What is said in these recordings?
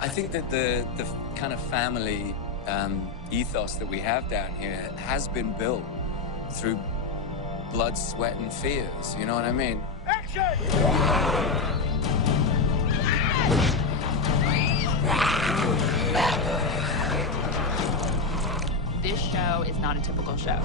I think that the kind of family ethos that we have down here has been built through blood, sweat, and fears. You know what I mean? Action! This show is not a typical show.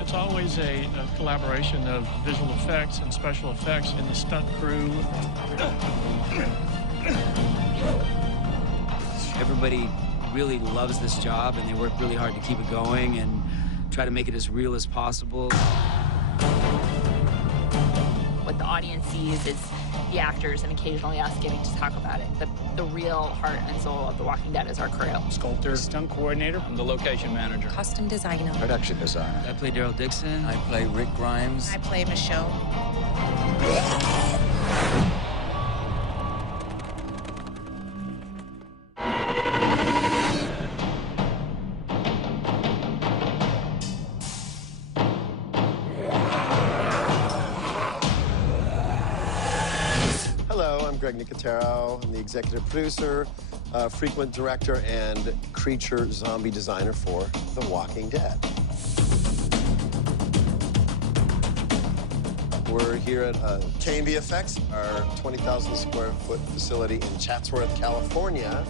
It's always a collaboration of visual effects and special effects and the stunt crew. Everybody really loves this job, and they work really hard to keep it going and try to make it as real as possible. What the audience sees is the actors and occasionally us getting to talk about it. The real heart and soul of The Walking Dead is our crew. Sculptor, stunt coordinator, I'm the location manager. Costume designer. Production designer. I play Daryl Dixon. I play Rick Grimes. I play Michelle. Hello, I'm Greg Nicotero. I'm the executive producer, frequent director, and creature zombie designer for The Walking Dead. We're here at K&B Effects, our 20,000 square foot facility in Chatsworth, California,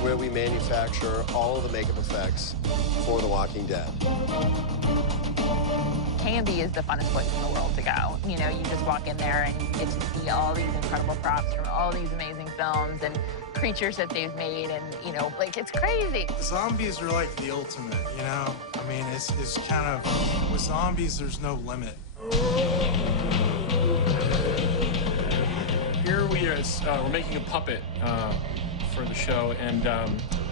where we manufacture all of the makeup effects for The Walking Dead. K&B is the funnest place in the world to go. You know, you just walk in there and you get to see all these incredible props from all these amazing films and creatures that they've made, and, you know, like, it's crazy. Zombies are like the ultimate, you know? I mean, it's kind of, with zombies, there's no limit. Here we're making a puppet for the show, and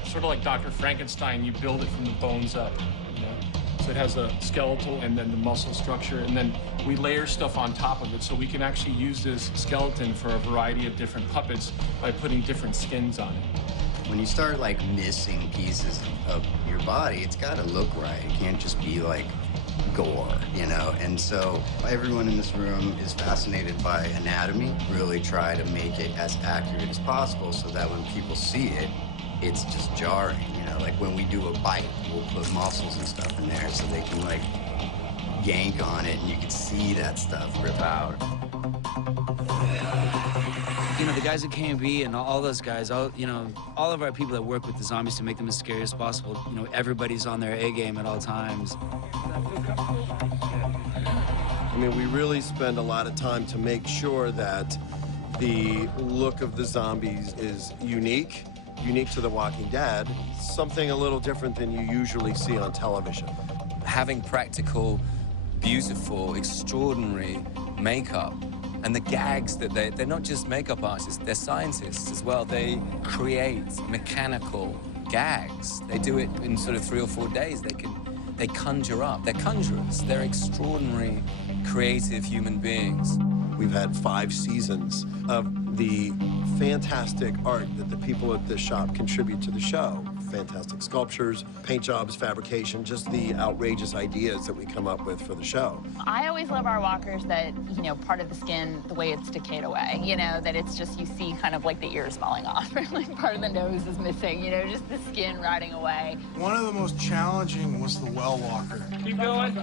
sort of like Dr. Frankenstein, you build it from the bones up. You know? So it has a skeletal and then the muscle structure, and then we layer stuff on top of it, so we can actually use this skeleton for a variety of different puppets by putting different skins on it. When you start like missing pieces of your body, it's got to look right. It can't just be like gore, you know? And so everyone in this room is fascinated by anatomy, really try to make it as accurate as possible so that when people see it, it's just jarring, you know? Like when we do a bite, we'll put muscles and stuff in there so they can like yank on it and you can see that stuff rip out. You know, the guys at K&B and all those guys, all of our people that work with the zombies to make them as scary as possible, you know, everybody's on their A game at all times. I mean, we really spend a lot of time to make sure that the look of the zombies is unique to The Walking Dead, something a little different than you usually see on television. Having practical, beautiful, extraordinary makeup, and the gags that they're not just makeup artists, they're scientists as well. They create mechanical gags. They do it in sort of 3 or 4 days. They conjure up. They're conjurers. They're extraordinary, creative human beings. We've had 5 seasons of the fantastic art that the people at this shop contribute to the show. Fantastic sculptures, paint jobs, fabrication, just the outrageous ideas that we come up with for the show. I always love our walkers that, you know, part of the skin, the way it's decayed away, you know, that it's just, you see kind of like the ears falling off, or like part of the nose is missing, you know, just the skin rotting away. One of the most challenging was the well walker. Keep going.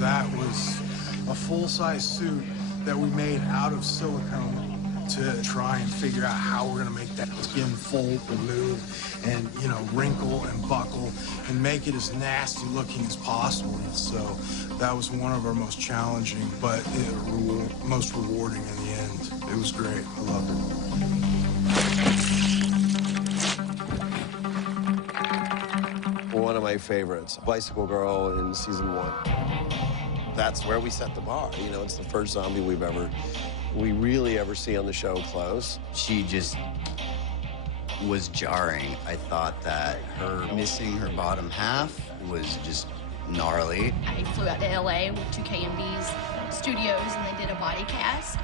That was a full-size suit that we made out of silicone to try and figure out how we're gonna make that skin fold and move and, you know, wrinkle and buckle and make it as nasty looking as possible. So that was one of our most challenging, but most rewarding in the end. It was great. I loved it. One of my favorites, Bicycle Girl in season 1. That's where we set the bar. You know, it's the first zombie we really ever see on the show close. She just was jarring. I thought that her missing her bottom half was just gnarly. I flew out to LA to K&B's studios and they did a body cast.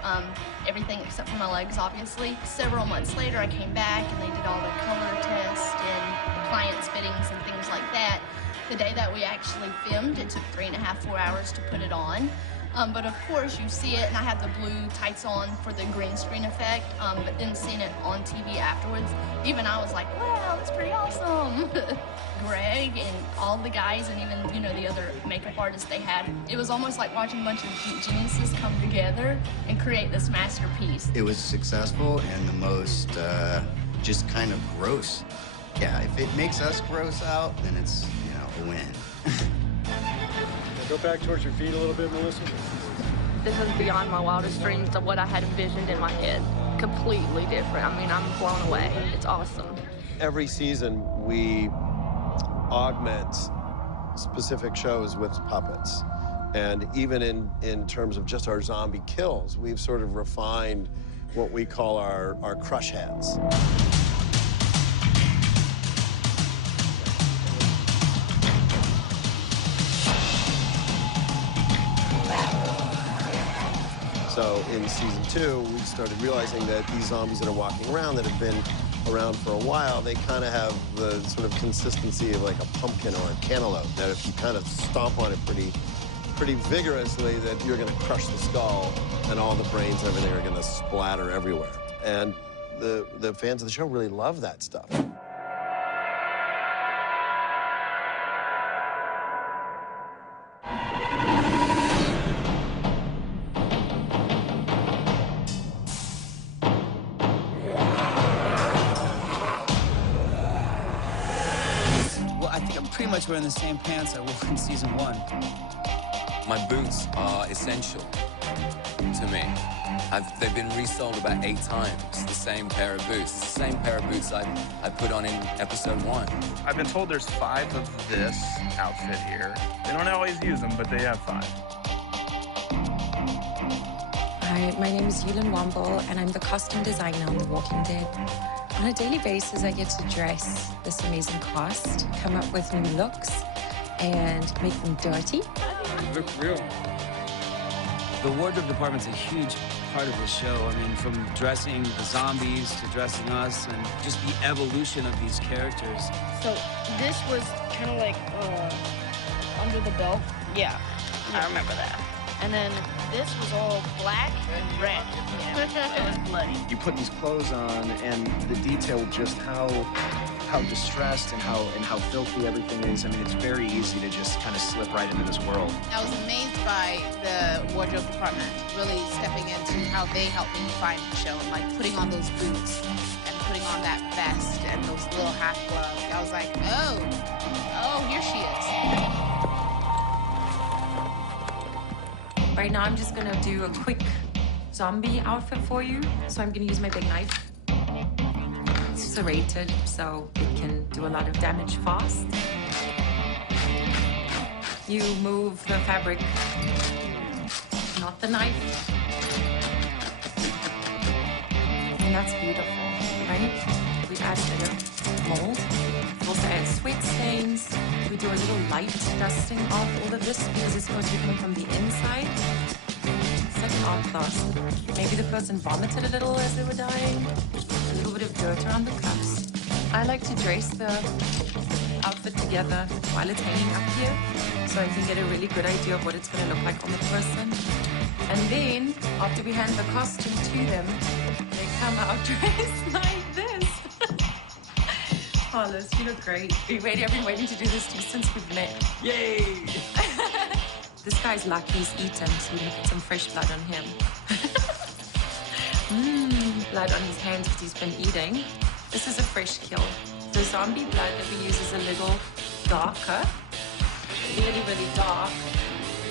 Everything except for my legs, obviously. Several months later, I came back and they did all the color tests and the client's fittings and things like that. The day that we actually filmed, it took 3.5, 4 hours to put it on. But of course you see it, and I had the blue tights on for the green screen effect, but then seeing it on TV afterwards, even I was like, wow, that's pretty awesome. Greg and all the guys and even, you know, the other makeup artists they had, it was almost like watching a bunch of geniuses come together and create this masterpiece. It was successful and the most just kind of gross. Yeah, if it makes us gross out, then it's, you know, a win. Go back towards your feet a little bit, Melissa. This is beyond my wildest dreams of what I had envisioned in my head. Completely different. I mean, I'm blown away. It's awesome. Every season, we augment specific shows with puppets. And even in terms of just our zombie kills, we've sort of refined what we call our crush heads. So in season 2, we started realizing that these zombies that are walking around that have been around for a while, they kind of have the sort of consistency of like a pumpkin or a cantaloupe, that if you kind of stomp on it pretty vigorously, that you're going to crush the skull and all the brains and everything are going to splatter everywhere. And the fans of the show really love that stuff. Pretty much wearing the same pants I wore in season 1. My boots are essential to me. They've been resold about 8 times, the same pair of boots. It's the same pair of boots I put on in episode 1. I've been told there's 5 of this outfit here. They don't always use them, but they have 5. Hi, my name is Yulin Womble, and I'm the costume designer on The Walking Dead. On a daily basis, I get to dress this amazing cast, come up with new looks, and make them dirty. Look real. The wardrobe department's a huge part of the show. I mean, from dressing the zombies to dressing us, and just the evolution of these characters. So this was kind of like under the belt. Yeah, I remember that. And then this was all black and red. Yeah, it was bloody. You put these clothes on, and the detail, just how distressed and how filthy everything is. I mean, it's very easy to just kind of slip right into this world. I was amazed by the wardrobe department really stepping into how they helped me find the show, and like putting on those boots and putting on that vest and those little half gloves. I was like, oh, here she is. Right now, I'm just gonna do a quick zombie outfit for you. So I'm gonna use my big knife. It's serrated, so it can do a lot of damage fast. You move the fabric, not the knife. And that's beautiful, right? We add a little mold. We also add sweat stains. We do a little light dusting of all of this because it's supposed to be coming from the inside. It's like an art class. Maybe the person vomited a little as they were dying. A little bit of dirt around the cuffs. I like to dress the outfit together while it's hanging up here, so I can get a really good idea of what it's going to look like on the person. And then, after we hand the costume to them, they come out dressed like this. Carlos, you look great. Are you ready? I've been waiting to do this to you since we've met. Yay! This guy's lucky he's eaten, so we can put some fresh blood on him. Blood on his hands because he's been eating. This is a fresh kill. The zombie blood that we use is a little darker, really, really dark.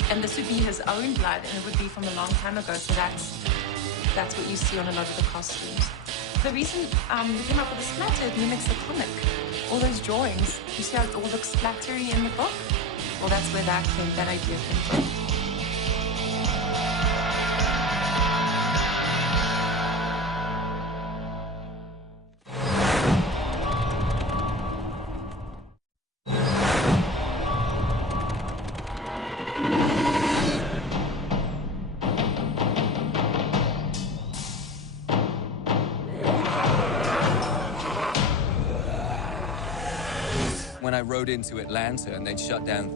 And this would be his own blood, and it would be from a long time ago, so that's what you see on a lot of the costumes. The reason we came up with the splatter, it mimics the comic. All those drawings, you see how it all looks splattery in the book? Well, that's where that idea came from. When I rode into Atlanta and they'd shut down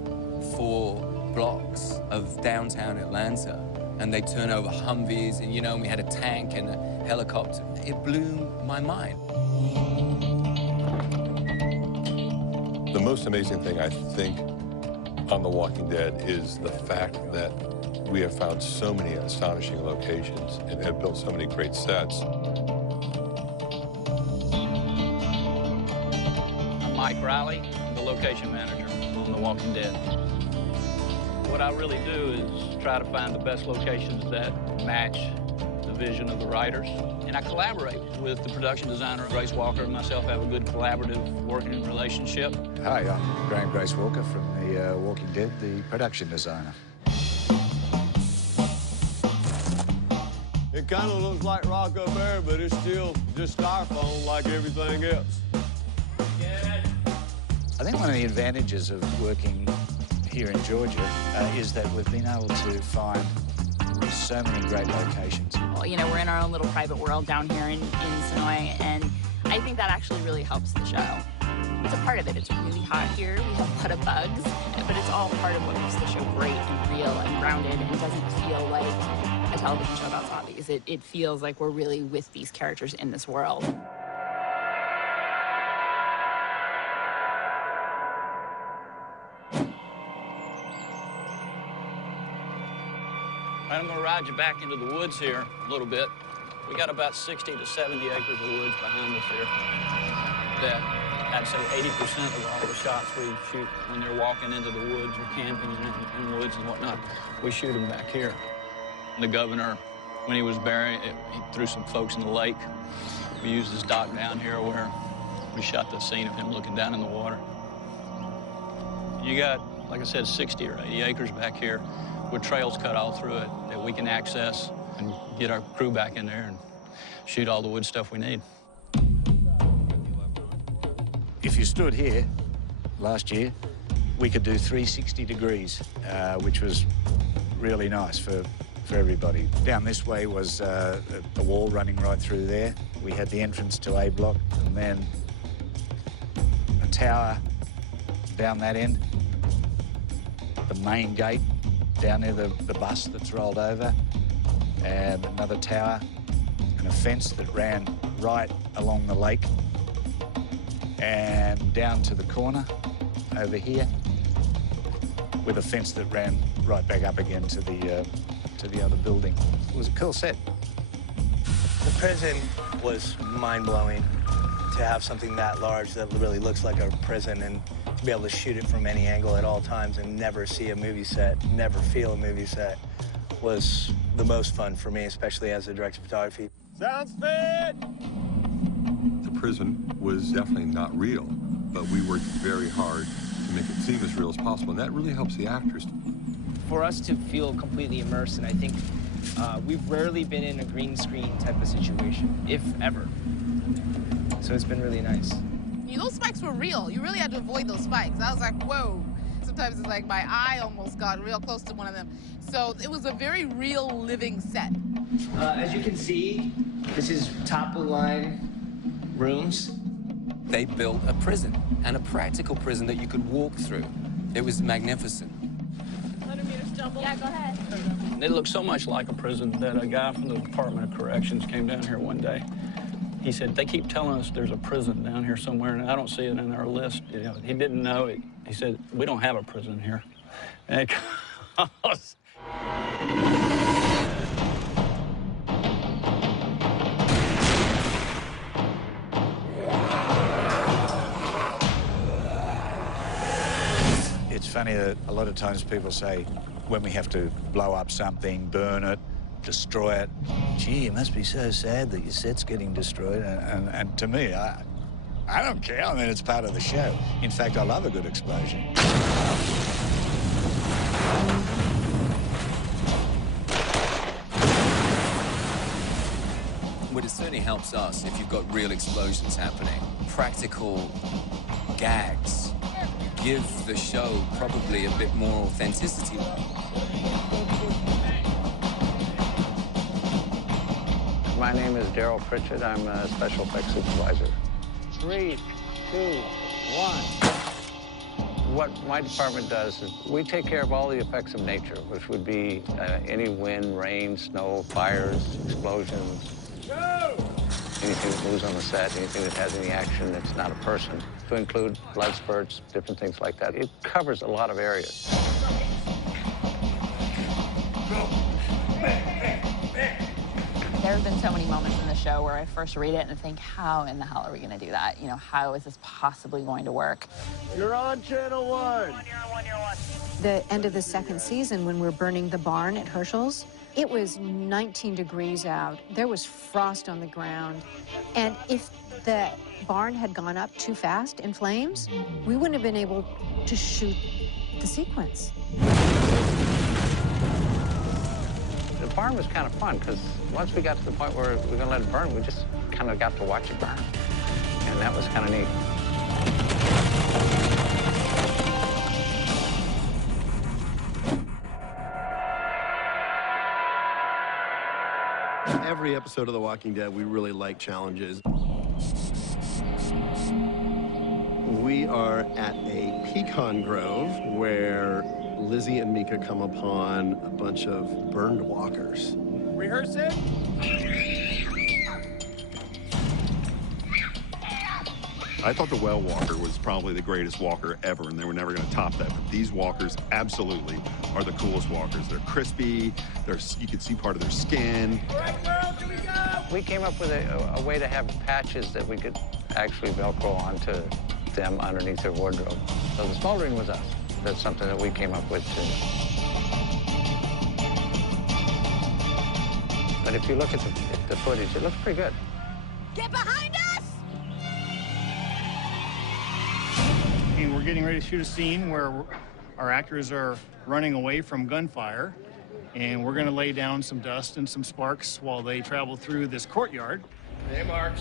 4 blocks of downtown Atlanta, and they turn over Humvees, and, you know, we had a tank and a helicopter. It blew my mind. The most amazing thing, I think, on The Walking Dead is the fact that we have found so many astonishing locations and have built so many great sets. I'm Mike Riley, I'm the location manager on The Walking Dead. What I really do is try to find the best locations that match the vision of the writers. And I collaborate with the production designer, Grace Walker, and myself have a good collaborative working relationship. Hi, I'm Graham Grace Walker from The Walking Dead, the production designer. It kind of looks like rock up there, but it's still just styrofoam like everything else. I think one of the advantages of working here in Georgia is that we've been able to find so many great locations. Well, you know, we're in our own little private world down here in Sonoy, and I think that actually really helps the show. It's a part of it. It's really hot here. We have a lot of bugs, but it's all part of what makes the show great and real and grounded, and it doesn't feel like a television show about zombies. It feels like we're really with these characters in this world. I'm going to ride you back into the woods here a little bit. We got about 60 to 70 acres of woods behind us here. That I'd say 80% of all the shots we shoot when they're walking into the woods or camping in woods and whatnot, we shoot them back here. The governor, when he was buried, he threw some folks in the lake. We used his dock down here where we shot the scene of him looking down in the water. You got, like I said, 60 or 80 acres back here with trails cut all through it that we can access and get our crew back in there and shoot all the wood stuff we need. If you stood here last year, we could do 360 degrees, which was really nice for everybody. Down this way was a wall running right through there. We had the entrance to A block, and then a tower down that end, the main gate down near the bus that's rolled over, and another tower, and a fence that ran right along the lake, and down to the corner over here, with a fence that ran right back up again to the other building. It was a cool set. The prison was mind-blowing to have something that large that really looks like a prison, and to be able to shoot it from any angle at all times and never see a movie set, never feel a movie set, was the most fun for me, especially as a director of photography. Sounds fit! The prison was definitely not real, but we worked very hard to make it seem as real as possible, and that really helps the actors. For us to feel completely immersed, and I think we've rarely been in a green screen type of situation, if ever. So it's been really nice. Those spikes were real. You really had to avoid those spikes. I was like, whoa. Sometimes it's like my eye almost got real close to one of them. So it was a very real living set. As you can see, this is top of the line rooms. They built a prison, and a practical prison that you could walk through. It was magnificent. Yeah, go ahead. It looked so much like a prison that a guy from the Department of Corrections came down here one day. He said, they keep telling us there's a prison down here somewhere, and I don't see it in our list. You know, he didn't know it. He said, we don't have a prison here. And it goes... It's funny that a lot of times people say, when we have to blow up something, burn it, destroy it, gee, it must be so sad that your set's getting destroyed. And to me, I don't care. I mean, it's part of the show. In fact, I love a good explosion. But it certainly helps us if you've got real explosions happening. Practical gags give the show probably a bit more authenticity. My name is Daryl Pritchett. I'm a special effects supervisor. 3, 2, 1. What my department does is we take care of all the effects of nature, which would be any wind, rain, snow, fires, explosions, anything that moves on the set, anything that has any action that's not a person, to include blood spurts, different things like that. It covers a lot of areas. There have been so many moments in the show where I first read it and think, how in the hell are we going to do that? You know, how is this possibly going to work? You're on Channel 1. The end of the second season, when we're burning the barn at Herschel's, it was 19 degrees out. There was frost on the ground. And if the barn had gone up too fast in flames, we wouldn't have been able to shoot the sequence. The barn was kind of fun because once we got to the point where we were going to let it burn, we just kind of got to watch it burn. And that was kind of neat. Every episode of The Walking Dead, we really like challenges. We are at a pecan grove where Lizzie and Mika come upon a bunch of burned walkers. Rehearsing? I thought the well walker was probably the greatest walker ever, and they were never going to top that. But these walkers absolutely are the coolest walkers. They're crispy. You can see part of their skin. All right, girls, here we go! We came up with a way to have patches that we could actually Velcro onto them underneath their wardrobe. So the smoldering was us. That's something that we came up with, too. But if you look at the footage, it looks pretty good. Get behind us! And we're getting ready to shoot a scene where our actors are running away from gunfire, and we're going to lay down some dust and some sparks while they travel through this courtyard. Hey, Mark.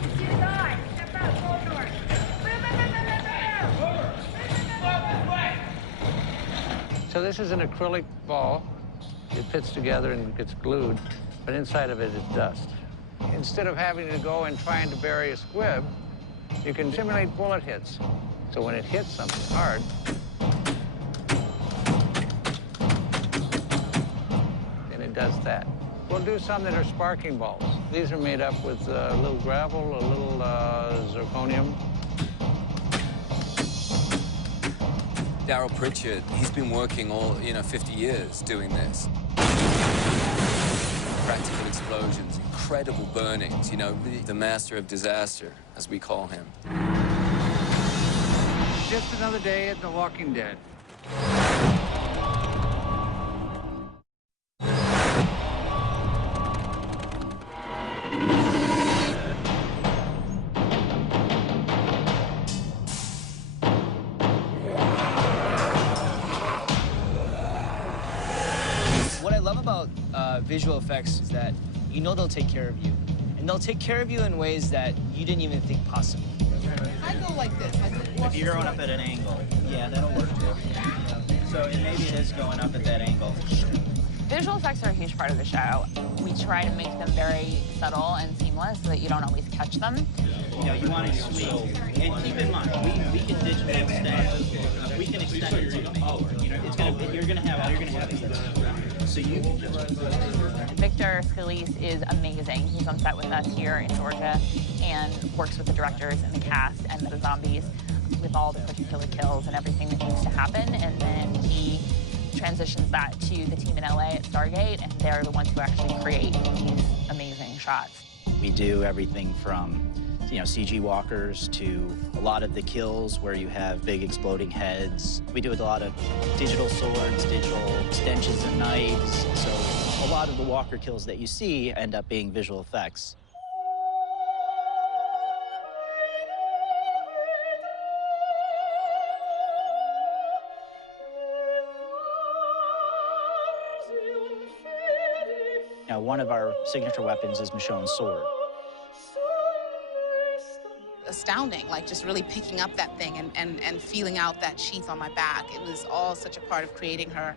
See the guy. Step out, go north. So this is an acrylic ball. It fits together and gets glued, but inside of it is dust. Instead of having to go and trying to bury a squib, you can simulate bullet hits. So when it hits something hard, then it does that. We'll do some that are sparking balls. These are made up with a little gravel, a little zirconium. Daryl Pritchard, he's been working all, 50 years doing this. Practical explosions, incredible burnings, really the master of disaster, as we call him. Just another day at The Walking Dead. What I love about visual effects is that they'll take care of you. And they'll take care of you in ways that you didn't even think possible. I go like this. If you're going up at an angle, yeah, that'll work too. So maybe it is going up at that angle. Visual effects are a huge part of the show. We try to make them very subtle and seamless so that you don't always catch them. You want to sweep. And keep in mind, we can digitally extend. We can extend it to the hour. You're gonna have this. So you can just. Victor Scalise is amazing. He's on set with us here in Georgia and works with the directors and the cast and the zombies with all the particular kills and everything that needs to happen. And then he transitions that to the team in LA at Stargate, and they're the ones who actually create these amazing shots. We do everything from CG walkers to a lot of the kills where you have big exploding heads. We do a lot of digital swords, digital stenches and knives. So a lot of the walker kills that you see end up being visual effects. Now, one of our signature weapons is Michonne's sword. Astounding, like just really picking up that thing and feeling out that sheath on my back. It was all such a part of creating her.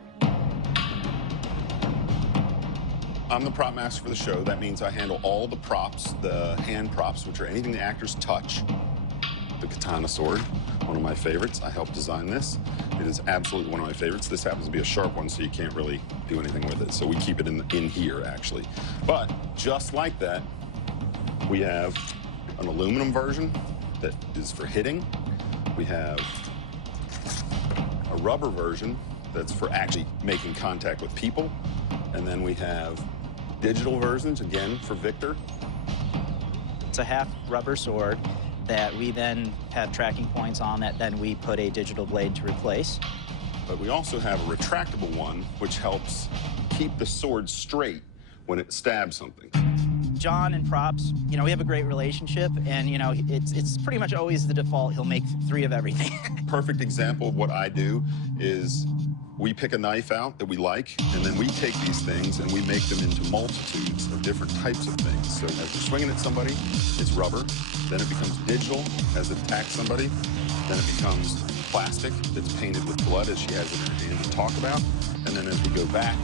I'm the prop master for the show. That means I handle all the props, the hand props, which are anything the actors touch. the katana sword, one of my favorites. I helped design this. It is absolutely one of my favorites. This happens to be a sharp one, so you can't really do anything with it. So we keep it in here, actually. But just like that, we have an aluminum version that is for hitting. We have a rubber version that's for actually making contact with people. And then we have digital versions, again, for Victor. It's a half rubber sword that we then have tracking points on that then we put a digital blade to replace. But we also have a retractable one, which helps keep the sword straight when it stabs something. John and props, you know, we have a great relationship, and, you know, it's pretty much always the default. He'll make 3 of everything. Perfect example of what I do is we pick a knife out that we like, and then we take these things and we make them into multitudes of different types of things. So as you're swinging at somebody, it's rubber. Then it becomes digital as it attacks somebody. Then it becomes plastic that's painted with blood, as she has in her hand to talk about. And then as we go back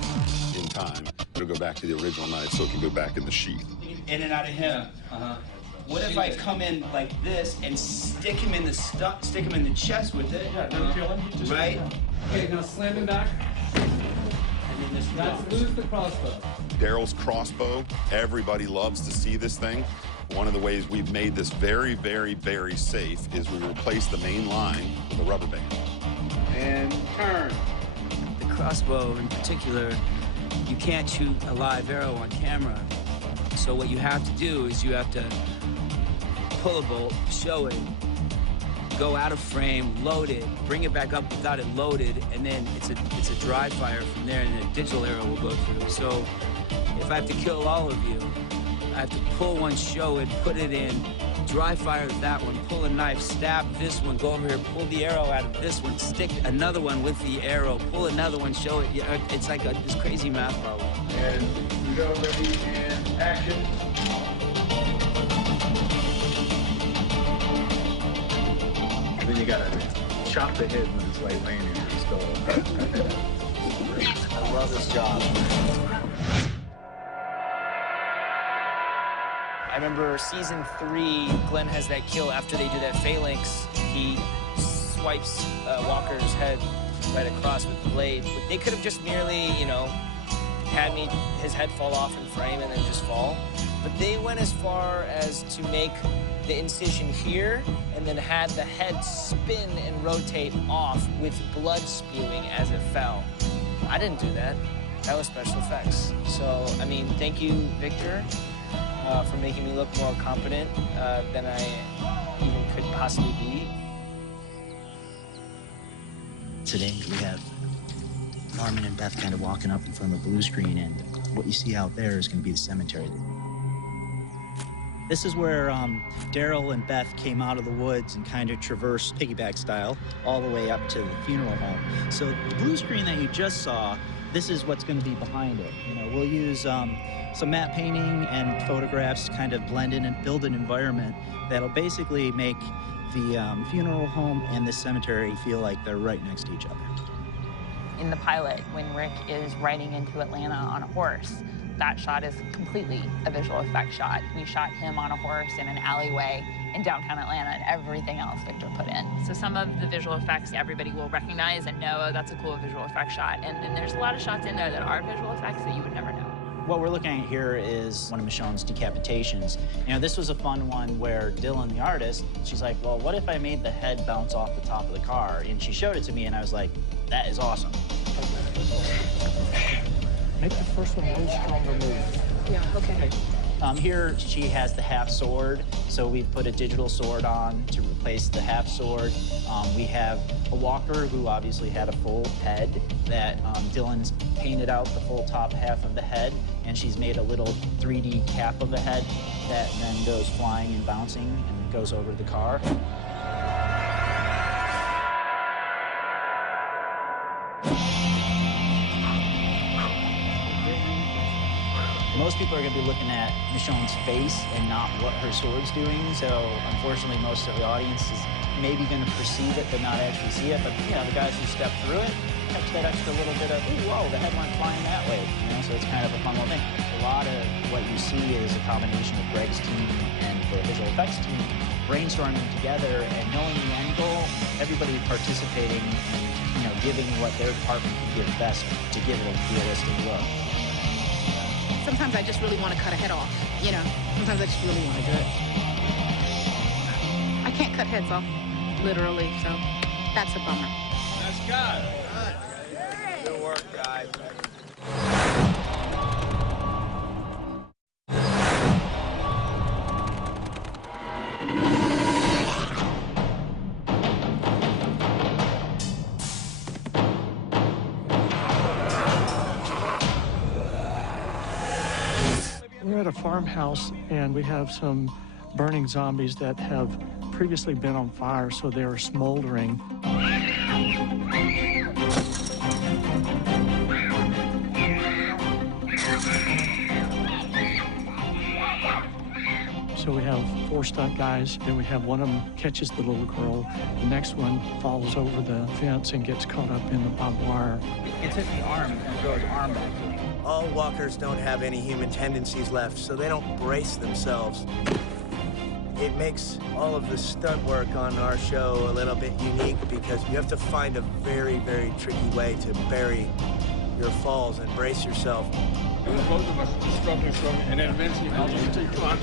in time, it'll go back to the original knife so it can go back in the sheath. In and out of him. What if I come in like this and stick him in the chest with it? Yeah, don't kill him. Right? Okay, now slam him back. And then this Let's lose the crossbow. Daryl's crossbow, everybody loves to see this thing. One of the ways we've made this very, very, very safe is we replace the main line with a rubber band. And turn. The crossbow in particular, you can't shoot a live arrow on camera. So what you have to do is you have to pull a bolt, show it, go out of frame, load it, bring it back up without it loaded, and then it's a dry fire from there, and a digital arrow will go through. So if I have to kill all of you, I have to pull one, show it, put it in, dry fire that one, pull a knife, stab this one, go over here, pull the arrow out of this one, stick another one with the arrow, pull another one, show it. It's like this crazy math problem. And we go ready and action. And then you gotta chop the head when it's like laying in your skull. I love this job. I remember season 3, Glenn has that kill after they do that phalanx. He swipes Walker's head right across with the blade. They could have just merely, you know, had his head fall off in frame and then just fall. But they went as far as to make the incision here and then had the head spin and rotate off with blood spewing as it fell. I didn't do that. That was special effects. So, I mean, thank you, Victor, for making me look more competent than I even could possibly be. Today we have Norman and Beth kind of walking up in front of the blue screen, and what you see out there is going to be the cemetery. This is where Daryl and Beth came out of the woods and kind of traversed piggyback style all the way up to the funeral home. So the blue screen that you just saw, this is what's going to be behind it. You know, we'll use some matte painting and photographs to kind of blend in and build an environment that'll basically make the funeral home and the cemetery feel like they're right next to each other. In the pilot, when Rick is riding into Atlanta on a horse, that shot is completely a visual effect shot. We shot him on a horse in an alleyway in downtown Atlanta, and everything else Victor put in. So some of the visual effects everybody will recognize and know, oh, that's a cool visual effect shot. And then there's a lot of shots in there that are visual effects that you would never know. What we're looking at here is one of Michonne's decapitations. You know, this was a fun one where Dylan, the artist, she's like, well, what if I made the head bounce off the top of the car? And she showed it to me, and I was like, that is awesome. Make the first one a little stronger move. Yeah, okay. Here she has the half sword, so we put a digital sword on to replace the half sword. We have a walker who obviously had a full head that Dylan's painted out the full top half of the head, and she's made a little 3D cap of a head that then goes flying and bouncing and goes over the car. Most people are going to be looking at Michonne's face and not what her sword's doing, so unfortunately most of the audience is maybe going to perceive it but not actually see it. But, you know, the guys who step through it catch that extra little bit of, ooh, whoa, the head went flying that way. You know, so it's kind of a fun little thing. A lot of what you see is a combination of Greg's team and the visual effects team brainstorming together and knowing the end goal, everybody participating and, you know, giving what their department can give best to give it a realistic look. Sometimes I just really want to cut a head off, you know. Sometimes I just really want to do it. I can't cut heads off, literally, so that's a bummer. Nice guy. Good work, guys. We're at a farmhouse, and we have some burning zombies that have previously been on fire, so they are smoldering. So we have 4 stunt guys, then we have one of them catches the little girl, the next one falls over the fence and gets caught up in the barbed wire. It's hit the arm and throw his arm back. All walkers don't have any human tendencies left, so they don't brace themselves. It makes all of the stunt work on our show a little bit unique because you have to find a very, very tricky way to bury your falls and brace yourself. Both of us struggling, and then eventually, come on.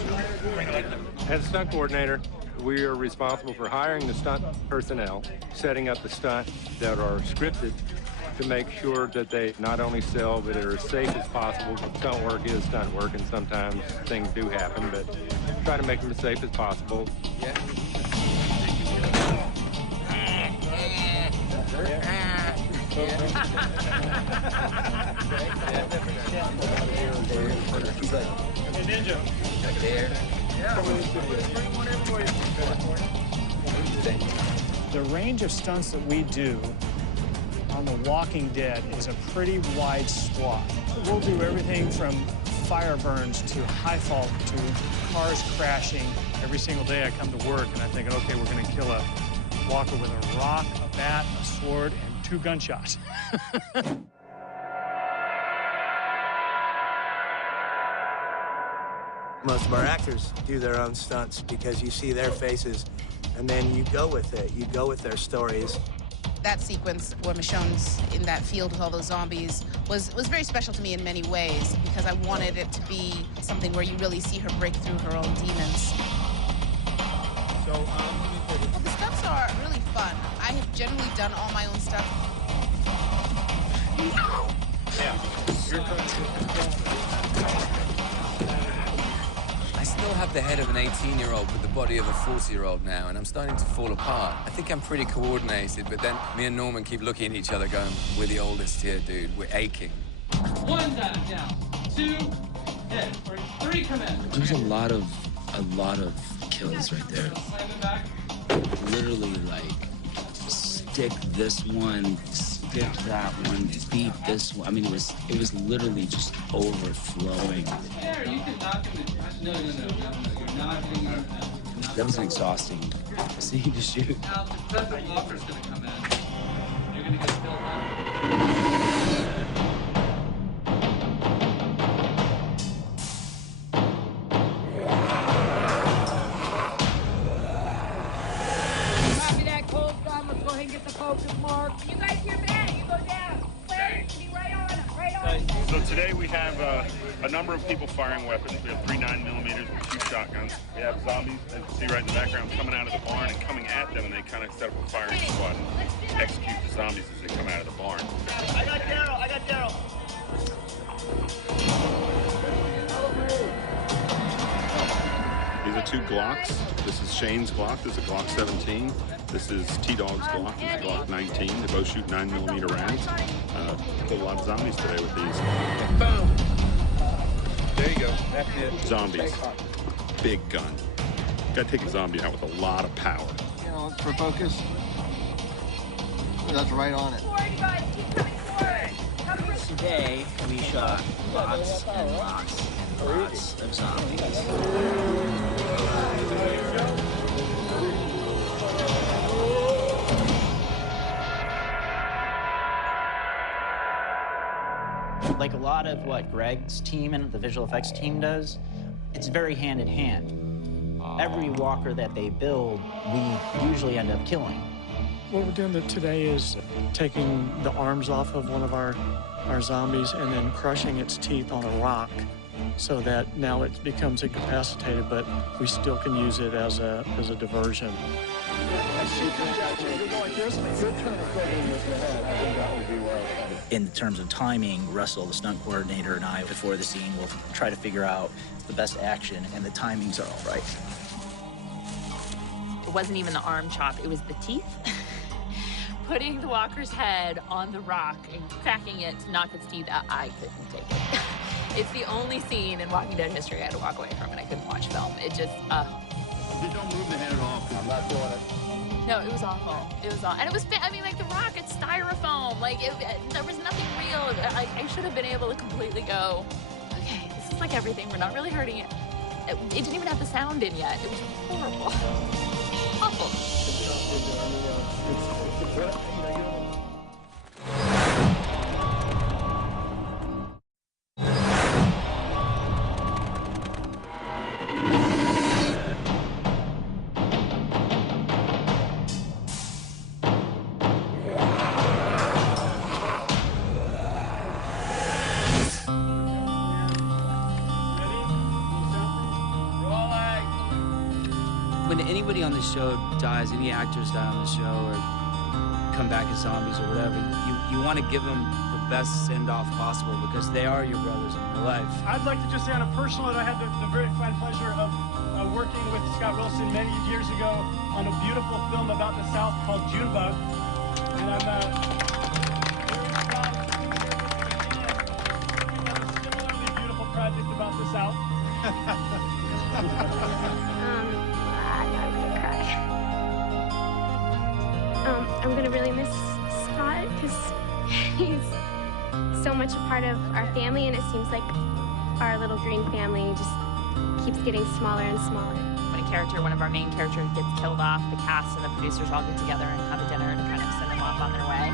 As stunt coordinator, we are responsible for hiring the stunt personnel, setting up the stunts that are scripted to make sure that they not only sell, but are as safe as possible. Stunt work is stunt work, and sometimes things do happen, but try to make them as safe as possible. Yeah. Ninja. The range of stunts that we do on The Walking Dead is a pretty wide swath. We'll do everything from fire burns to high fall to cars crashing. Every single day I come to work and I'm thinking, okay, we're going to kill a walker with a rock, a bat, a sword, and 2 gunshots. Most of our actors do their own stunts because you see their faces and then you go with it. You go with their stories. That sequence where Michonne's in that field with all those zombies was very special to me in many ways because I wanted it to be something where you really see her break through her own demons. So, well, the stunts are really fun. I have generally done all my own stuff. I still have the head of an 18-year-old with the body of a 40-year-old now, and I'm starting to fall apart. I think I'm pretty coordinated, but then me and Norman keep looking at each other going, we're the oldest here, dude. We're aching. 1 down, 2 hit, or 3 come in. There's a lot of kills right there. Literally, like, stick this one, stick that one, beat this one. I mean, it was literally just overflowing. There, you can knock him in. No, you're knocking him. That was an exhausting scene to shoot. Now, the President Walker's gonna come in. You're gonna get spilled out. You guys hear me? You go down. Claire, be right on. So today we have a number of people firing weapons. We have 3 9mm with 2 shotguns. We have zombies, as you see right in the background, coming out of the barn and coming at them, and they kind of set up a firing squad and execute the zombies as they come out of the barn. I got Daryl. These are 2 Glocks. This is Shane's Glock. This is a Glock 17. This is T-Dog's Glock. This is Glock 19. They both shoot 9mm rounds. Killed a lot of zombies today with these. Boom. There you go. That's it. Zombies. Big gun. Got to take a zombie out with a lot of power. You know, for focus. That's right on it. Today, we shot lots and lots and lots of zombies. lot of what Greg's team and the visual effects team does, it's very hand in hand. Every walker that they build, we usually end up killing. What we're doing today is taking the arms off of one of our zombies and then crushing its teeth on a rock so that now it becomes incapacitated, but we still can use it as a diversion. In terms of timing, Russell, the stunt coordinator, and I, before the scene, will try to figure out the best action, and the timings are all right. It wasn't even the arm chop, it was the teeth. Putting the walker's head on the rock and cracking it to knock its teeth out, I couldn't take it. It's the only scene in Walking Dead history I had to walk away from, and I couldn't watch film. It just, You don't move the head at all. I'm not doing it. No, it was awful. It was awful. And it was, I mean, like the rock, it's styrofoam. Like, there was nothing real. I should have been able to completely go, okay, this is like everything. We're not really hurting it. It didn't even have the sound in yet. It was horrible. Awful. When anybody on the show dies, any actors die on the show or come back as zombies or whatever, you want to give them the best send-off possible because they are your brothers in real life. I'd like to just say on a personal note, I had the very fine pleasure of working with Scott Wilson many years ago on a beautiful film about the South called Junebug. And I'm very proud to be here again on a similarly beautiful project about the South. I'm gonna really miss Scott because he's so much a part of our family, and it seems like our little green family just keeps getting smaller and smaller. When a character, one of our main characters, gets killed off, the cast and the producers all get together and have a dinner to kind of send them off on their way.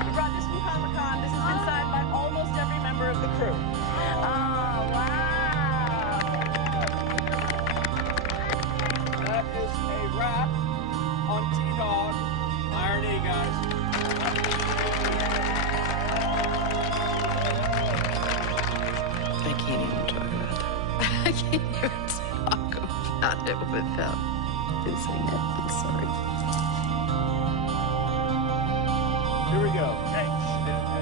We brought this from Comic-Con. This has been signed by almost every member of the crew. That is a wrap on T-Dog. Irony, guys. I can't even talk about that. I can't even talk about it without losing it. I'm sorry. Here we go.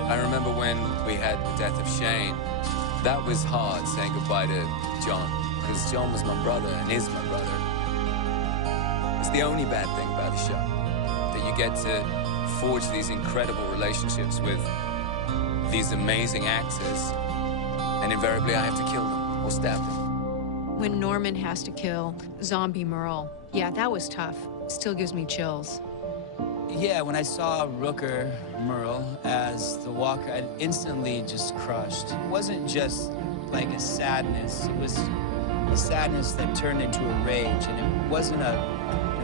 I remember when we had the death of Shane, that was hard saying goodbye to John, because John was my brother and is my brother. It's the only bad thing about the show, that you get to forge these incredible relationships with these amazing actors, and invariably I have to kill them or stab them. When Norman has to kill Zombie Merle, yeah, that was tough. Still gives me chills. Yeah, when I saw Rooker Merle as the walker, I instantly just crushed. It wasn't just like a sadness, it was a sadness that turned into a rage, and it wasn't a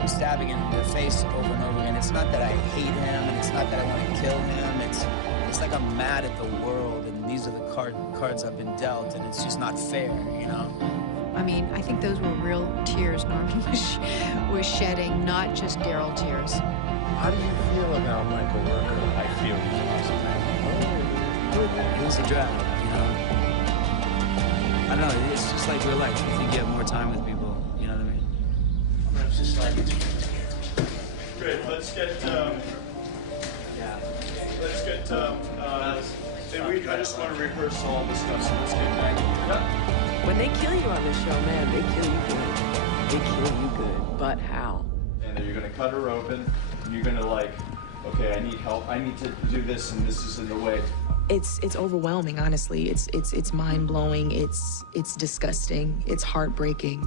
stabbing him in the face over and over again. It's not that I hate him, and it's not that I want to kill him. It's like I'm mad at the world, and these are the cards I've been dealt, and it's just not fair, you know? I mean, I think those were real tears Norman was shedding, not just Daryl tears. How do you feel about Michael Rooker? I feel he's awesome. He's a drag, you know? I don't know, it's just like real life. You think you have more time with people, you know what I mean? It's just like it's great. Let's get I just want to rehearse all this stuff, so let's get back. When they kill you on this show, man, they kill you good. They kill you good. But how? And then you're going to cut her open, and you're going to like, okay, I need help. I need to do this, and this is in the way. It's overwhelming, honestly. It's mind-blowing. It's disgusting. It's heartbreaking.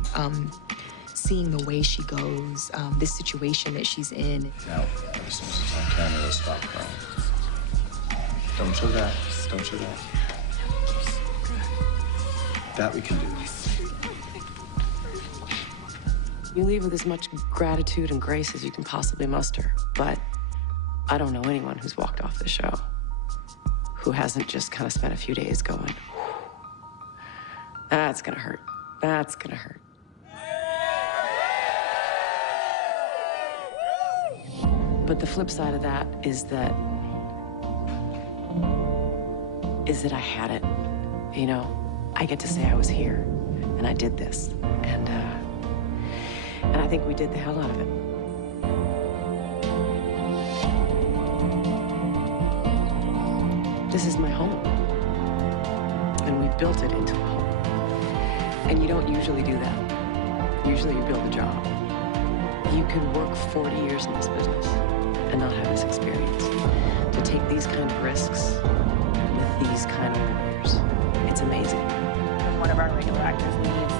Seeing the way she goes, this situation that she's in. Now, as soon as it's on camera, stop crying. Don't show that. Don't show that. That we can do. You leave with as much gratitude and grace as you can possibly muster, but I don't know anyone who's walked off the show who hasn't just kind of spent a few days going, that's gonna hurt, that's gonna hurt. But the flip side of that is that I had it. You know, I get to say I was here, and I did this, and I think we did the hell out of it. This is my home, and we built it into a home. And you don't usually do that. Usually you build a job. You can work 40 years in this business and not have this experience. To take these kind of risks with these kind of lawyers, it's amazing. When one of our regular actors leaves,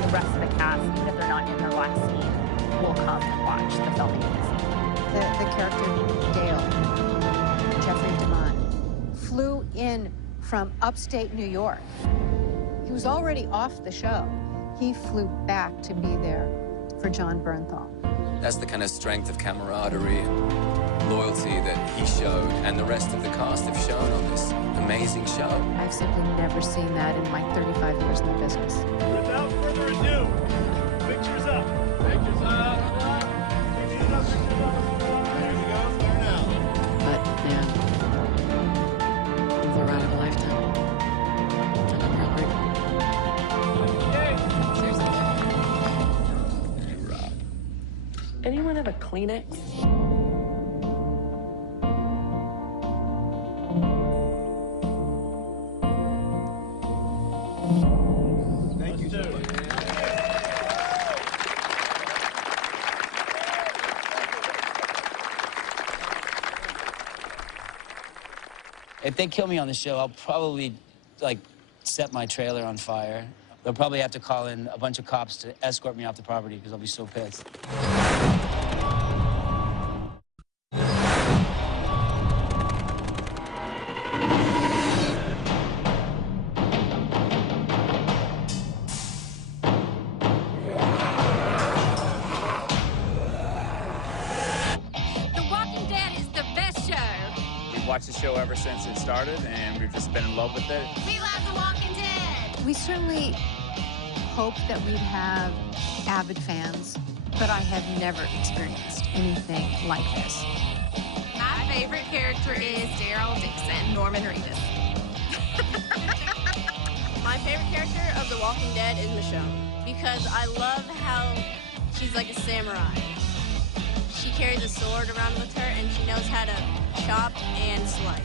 the rest of the cast, even if they're not in their last scene, will come and watch the filming of the scene. The character Dale, Jeffrey DeMond, flew in from upstate New York. He was already off the show. He flew back to be there for John Bernthal. That's the kind of strength of camaraderie and loyalty that he showed and the rest of the cast have shown on this amazing show. I've simply never seen that in my 35 years in the business. Without further ado, pictures up. Pictures up. Pictures up, pictures up. There you go, there now. But, man, the ride of a lifetime. And I'm real grateful. Anyone have a Kleenex? Thank you, sir. If they kill me on the show, I'll probably, like, set my trailer on fire. They'll probably have to call in a bunch of cops to escort me off the property because I'll be so pissed. Watched the show ever since it started, and we've just been in love with it. We love The Walking Dead! We certainly hoped that we'd have avid fans, but I have never experienced anything like this. My favorite character is Daryl Dixon, Norman Reedus. My favorite character of The Walking Dead is Michonne, because I love how she's like a samurai. She carries a sword around with her, and she knows how to chop and slice.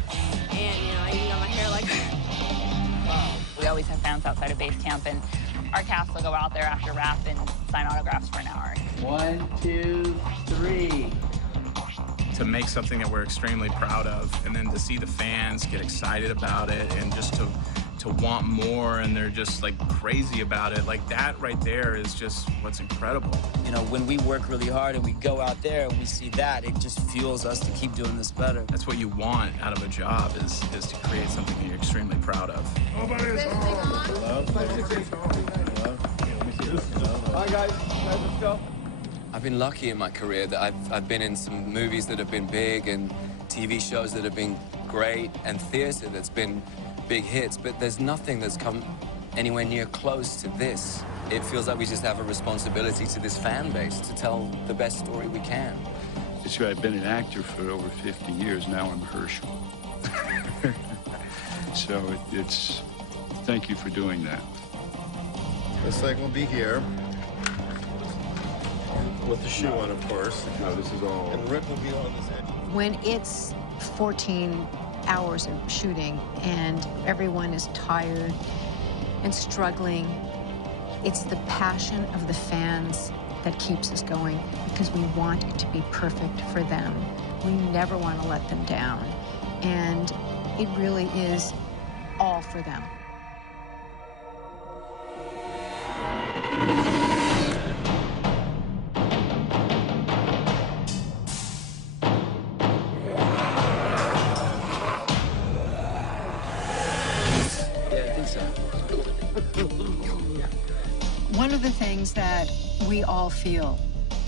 And, you know, I even got my hair like her. We always have fans outside of base camp, and our cast will go out there after wrap and sign autographs for an hour. 1, 2, 3. To make something that we're extremely proud of, and then to see the fans get excited about it, and just to want more, and they're just like crazy about it. Like that right there is just what's incredible. You know, when we work really hard and we go out there and we see that, it just fuels us to keep doing this better. That's what you want out of a job, is to create something that you're extremely proud of. Nobody's home. Bye, guys. Let's go. I've been lucky in my career that I've been in some movies that have been big and TV shows that have been great and theater that's been big hits, but there's nothing that's come anywhere near close to this. It feels like we just have a responsibility to this fan base to tell the best story we can. It's true, I've been an actor for over 50 years. Now I'm Herschel. So it's, thank you for doing that. Looks like we'll be here. With the shoe on, of course. No, this is all... And Rick will be on this edge. When it's 14 hours of shooting and everyone is tired and struggling, it's the passion of the fans that keeps us going, because we want it to be perfect for them. We never want to let them down, and it really is all for them. One of the things that we all feel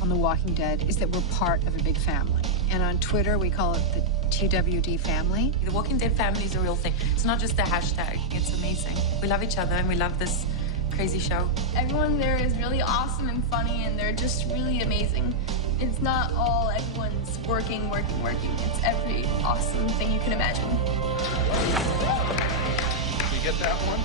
on The Walking Dead is that we're part of a big family. And on Twitter, we call it the TWD family. The Walking Dead family is a real thing. It's not just a hashtag. It's amazing. We love each other and we love this crazy show. Everyone there is really awesome and funny, and they're just really amazing. It's not all everyone's working. It's every awesome thing you can imagine. You get that one?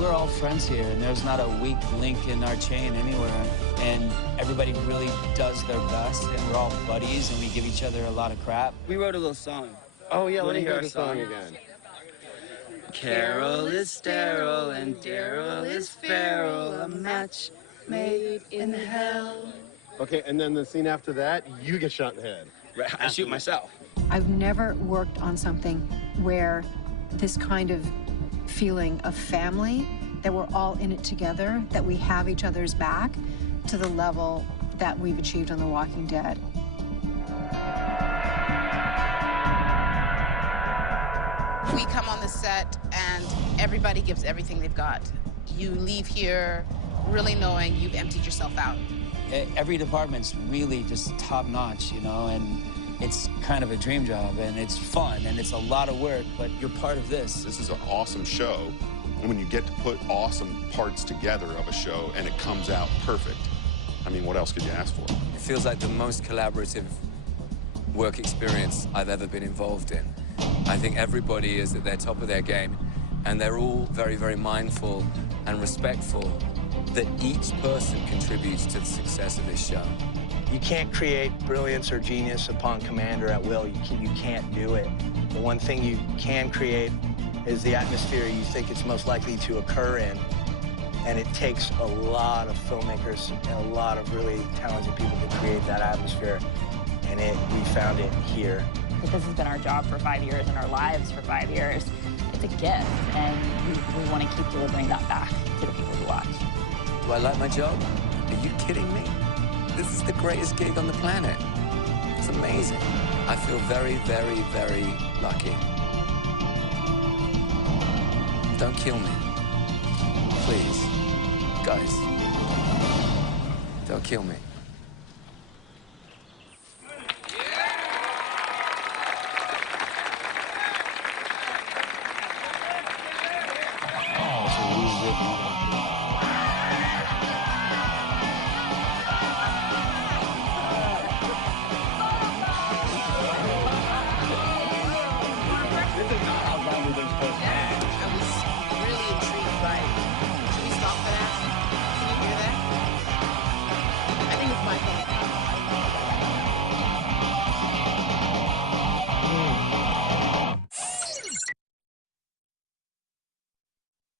We're all friends here, and there's not a weak link in our chain anywhere. And everybody really does their best, and we're all buddies, and we give each other a lot of crap. We wrote a little song. Oh, yeah, let me hear the song again. Carol is sterile, and Daryl is feral, a match made in hell. Okay, and then the scene after that, you get shot in the head. I shoot myself. I've never worked on something where this kind of feeling of family, that we're all in it together, that we have each other's back, to the level that we've achieved on The Walking Dead. We come on the set and everybody gives everything they've got. You leave here really knowing you've emptied yourself out. Every department's really just top-notch, you know, and it's kind of a dream job, and it's fun, and it's a lot of work, but you're part of this. This is an awesome show, and when you get to put awesome parts together of a show and it comes out perfect, I mean, what else could you ask for? It feels like the most collaborative work experience I've ever been involved in. I think everybody is at their top of their game, and they're all very, very mindful and respectful that each person contributes to the success of this show. You can't create brilliance or genius upon command or at will. You can't do it. The one thing you can create is the atmosphere you think it's most likely to occur in. And it takes a lot of filmmakers and a lot of really talented people to create that atmosphere. And we found it here. This has been our job for 5 years and our lives for 5 years. It's a gift, and we want to keep delivering that back to the people who watch. Do I like my job? Are you kidding me? This is the greatest gig on the planet. It's amazing. I feel very, very, very lucky. Don't kill me. Please. Guys. Don't kill me.